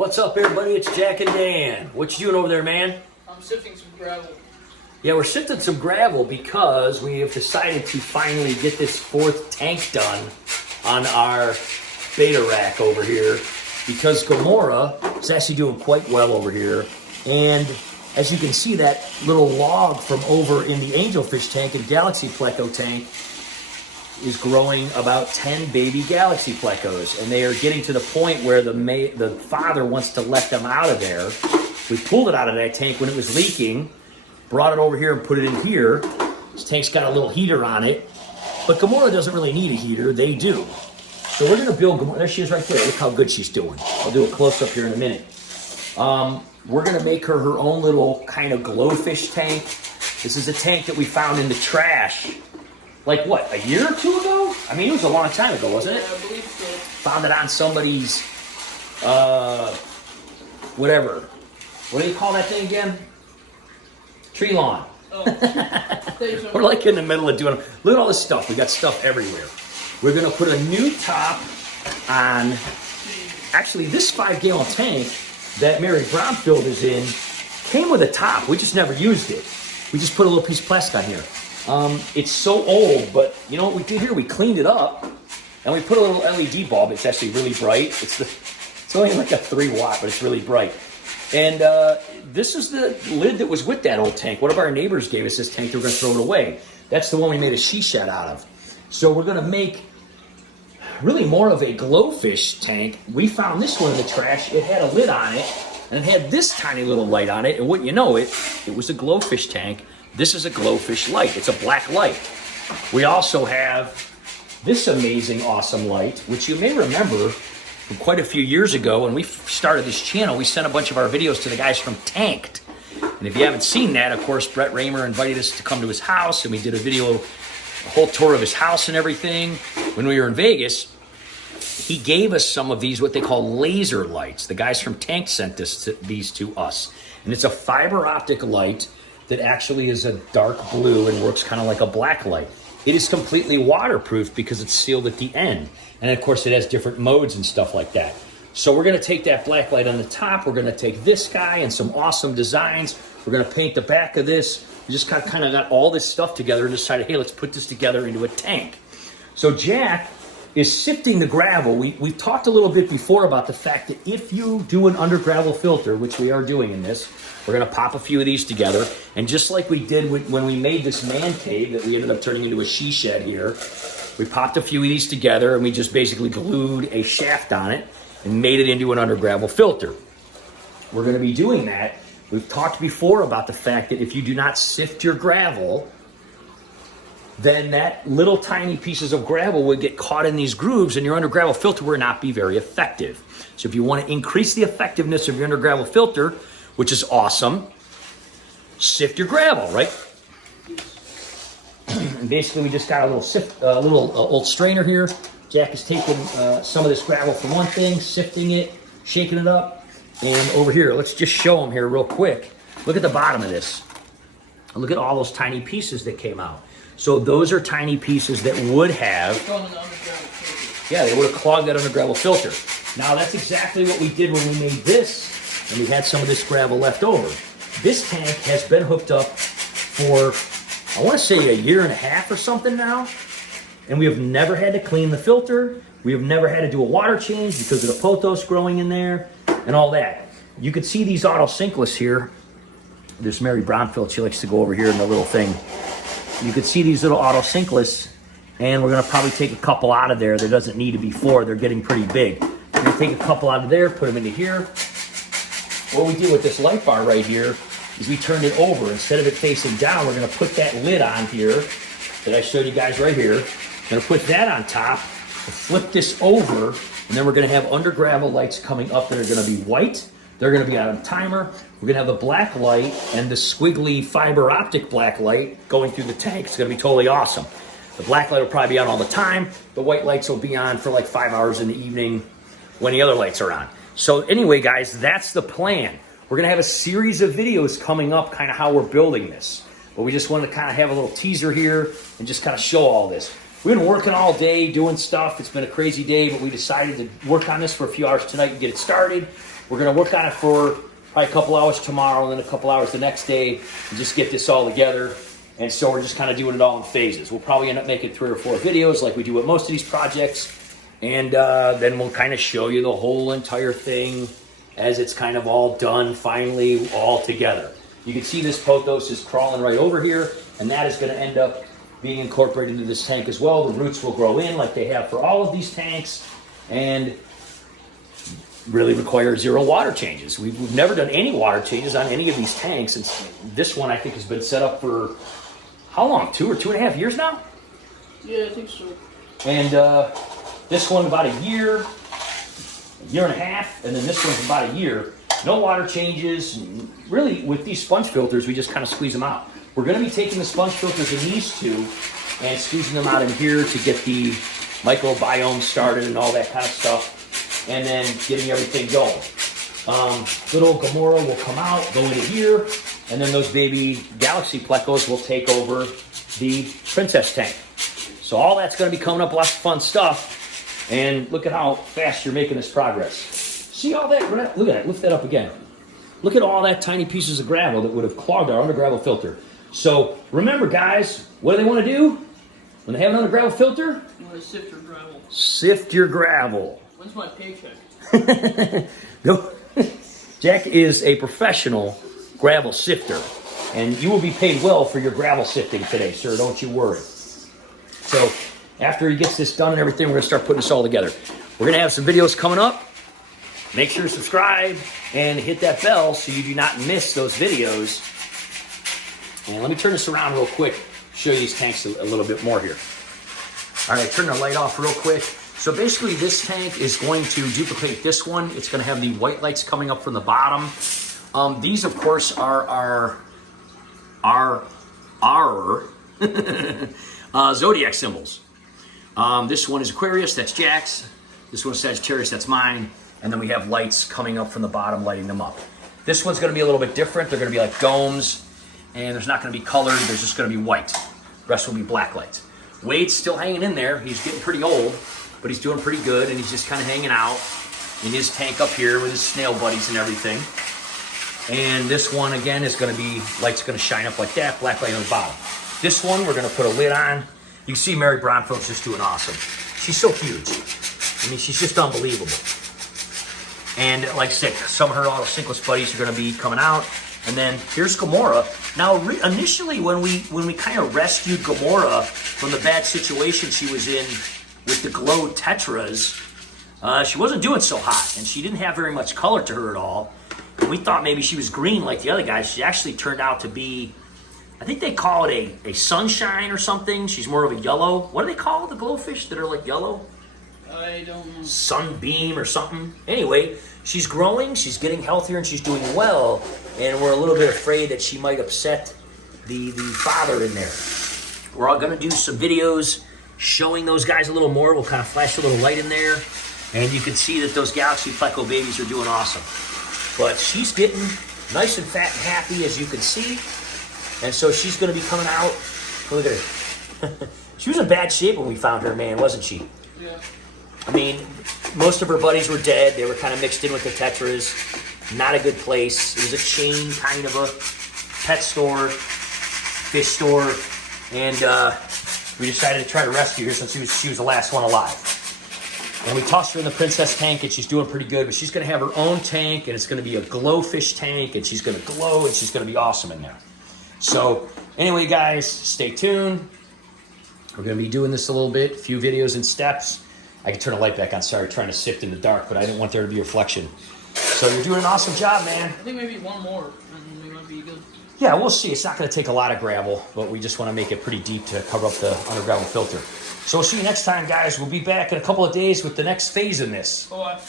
What's up, everybody? It's Jack and Dan. What you doing over there, man? I'm sifting some gravel. Yeah, we're sifting some gravel because we have decided to finally get this fourth tank done on our betta rack over here, because Gamora is actually doing quite well over here. And as you can see, that little log from over in the angelfish tank and galaxy pleco tank is growing about 10 baby galaxy plecos, and they are getting to the point where the father wants to let them out of there. We pulled it out of that tank when it was leaking, brought it over here and put it in here. This tank's got a little heater on it, but Gamora doesn't really need a heater. They do. So we're gonna build Gamora. There she is right there. Look how good she's doing. I'll do a close up here in a minute. We're gonna make her own little kind of glowfish tank. This is a tank that we found in the trash. Like what, a year or two ago? I mean, it was a long time ago, wasn't it? Yeah, I believe so. Found it on somebody's, whatever. What do you call that thing again? Tree lawn. Oh. We're like in the middle of doing, look at all this stuff. We got stuff everywhere. We're gonna put a new top on, actually this 5-gallon tank that Mary Bromfield is in came with a top. We just never used it. We just put a little piece of plastic on here. It's so old, but you know what we did here? We cleaned it up, and we put a little LED bulb. It's actually really bright. It's only like a 3-watt, but it's really bright. And this is the lid that was with that old tank. One of our neighbors gave us this tank. They were going to throw it away. That's the one we made a she shed out of. So we're going to make really more of a glowfish tank. We found this one in the trash. It had a lid on it, and it had this tiny little light on it. And wouldn't you know it, it was a glowfish tank. This is a glowfish light. It's a black light. We also have this amazing, awesome light, which you may remember from quite a few years ago when we started this channel. We sent a bunch of our videos to the guys from Tanked. And if you haven't seen that, of course, Brett Raymer invited us to come to his house, and we did a video, a whole tour of his house and everything. When we were in Vegas, he gave us some of these, what they call laser lights. The guys from Tanked sent these to us. And it's a fiber optic light that actually is a dark blue and works kind of like a black light. It is completely waterproof because it's sealed at the end. And of course it has different modes and stuff like that. So we're gonna take that black light on the top, we're gonna take this guy and some awesome designs, we're gonna paint the back of this. We just kind of got all this stuff together and decided, hey, let's put this together into a tank. So Jack is sifting the gravel. We've talked a little bit before about the fact that if you do an under gravel filter, which we are doing in this, we're gonna pop a few of these together. And just like we did when we made this man cave that we ended up turning into a she shed here, we popped a few of these together and we just basically glued a shaft on it and made it into an under gravel filter. We're gonna be doing that. We've talked before about the fact that if you do not sift your gravel, then that little tiny pieces of gravel would get caught in these grooves and your under gravel filter will not be very effective. So if you want to increase the effectiveness of your under gravel filter, which is awesome, sift your gravel, right? And basically we just got a little old strainer here. Jack is taking some of this gravel from one thing, sifting it, shaking it up. And over here, let's just show them here real quick. Look at the bottom of this. Look at all those tiny pieces that came out. So those are tiny pieces that would have, yeah, they would have clogged that under gravel filter. Now that's exactly what we did when we made this, and we had some of this gravel left over. This tank has been hooked up for, I want to say, a year and a half or something now, and we have never had to clean the filter. We have never had to do a water change because of the pothos growing in there and all that. You can see these auto sinkless here. There's Mary Bromfield. She likes to go over here in the little thing. You can see these little auto sinkless, and we're gonna probably take a couple out of there. There doesn't need to be 4, they're getting pretty big. We're gonna take a couple out of there, put them into here. What we did with this light bar right here is we turned it over. Instead of it facing down, we're gonna put that lid on here that I showed you guys right here. We're gonna put that on top, flip this over, and then we're gonna have under gravel lights coming up that are gonna be white. They're gonna be on a timer. We're gonna have the black light and the squiggly fiber optic black light going through the tank. It's gonna be totally awesome. The black light will probably be on all the time. The white lights will be on for like 5 hours in the evening when the other lights are on. So anyway, guys, that's the plan. We're gonna have a series of videos coming up, kind of how we're building this. But we just wanted to kind of have a little teaser here and just kind of show all this. we've been working all day doing stuff. It's been a crazy day, but we decided to work on this for a few hours tonight and get it started. We're going to work on it for probably a couple hours tomorrow and then a couple hours the next day and just get this all together. And so we're just kind of doing it all in phases. We'll probably end up making 3 or 4 videos like we do with most of these projects. And then we'll kind of show you the whole entire thing as it's kind of all done, finally, all together. You can see this pothos is crawling right over here, and that is going to end up being incorporated into this tank as well. The roots will grow in like they have for all of these tanks, and really require 0 water changes. We've never done any water changes on any of these tanks, and this one I think has been set up for how long? 2 or 2.5 years now? Yeah, I think so. And this one about a year and a half, and then this one's about a year. No water changes. Really, with these sponge filters, we just kind of squeeze them out. We're going to be taking the sponge filters in these two and squeezing them out in here to get the microbiome started and all that kind of stuff, and then getting everything going. Little Gamora will come out, go into here, and then those baby Galaxy plecos will take over the Princess tank. So all that's going to be coming up, lots of fun stuff. And look at how fast you're making this progress. See all that? Look at it. Lift that up again. Look at all that tiny pieces of gravel that would have clogged our under gravel filter. So remember, guys, what do they want to do when they have an under gravel filter? You want to sift your gravel. Sift your gravel. When's my paycheck? Go. Jack is a professional gravel sifter, and you will be paid well for your gravel sifting today, sir. Don't you worry. So after he gets this done and everything, we're going to start putting this all together. We're going to have some videos coming up. Make sure to subscribe and hit that bell so you do not miss those videos. And let me turn this around real quick, show you these tanks a little bit more here. All right, turn the light off real quick. So basically this tank is going to duplicate this one. It's going to have the white lights coming up from the bottom. These, of course, are our zodiac symbols. This one is Aquarius, that's Jack's. This one's Sagittarius, that's mine. And then we have lights coming up from the bottom, lighting them up. This one's going to be a little bit different. They're going to be like domes, and there's not going to be colored. There's just going to be white. The rest will be black lights. Wade's still hanging in there. He's getting pretty old, but he's doing pretty good, and he's just kind of hanging out in his tank up here with his snail buddies and everything. And this one, again, is going to be, light's going to shine up like that, black light on the bottom. This one, we're going to put a lid on. You can see Mary Bronfield's just doing awesome. She's so huge. I mean, she's just unbelievable. And like I said, some of her auto sinkless buddies are going to be coming out. And then here's Gamora. Now, initially, when we kind of rescued Gamora from the bad situation she was in with the glow tetras, she wasn't doing so hot, and she didn't have very much color to her at all. And we thought maybe she was green like the other guys. She actually turned out to be, I think they call it a sunshine or something. She's more of a yellow. What do they call the glowfish that are like yellow? I don't know. Sunbeam or something. Anyway, she's growing, she's getting healthier, and she's doing well. And we're a little bit afraid that she might upset the father in there. We're all going to do some videos showing those guys a little more. We'll kind of flash a little light in there. And you can see that those Galaxy Pleco babies are doing awesome. But she's getting nice and fat and happy, as you can see. And so she's going to be coming out. Look at her. She was in bad shape when we found her, man, wasn't she? Yeah. I mean, most of her buddies were dead. They were kind of mixed in with the tetras. Not a good place. It was a chain kind of a pet store, fish store. And we decided to try to rescue her since she was the last one alive. And we tossed her in the Princess tank, and she's doing pretty good. But she's going to have her own tank, and it's going to be a glowfish tank, and she's going to glow, and she's going to be awesome in there. So anyway, guys, stay tuned. We're going to be doing this a little bit, a few videos in steps. I can turn the light back on. Sorry, trying to sift in the dark, but I didn't want there to be a reflection. So you're doing an awesome job, man. I think maybe one more, and we might be good. Yeah, we'll see. It's not going to take a lot of gravel, but we just want to make it pretty deep to cover up the under gravel filter. So we'll see you next time, guys. We'll be back in a couple of days with the next phase in this. Bye.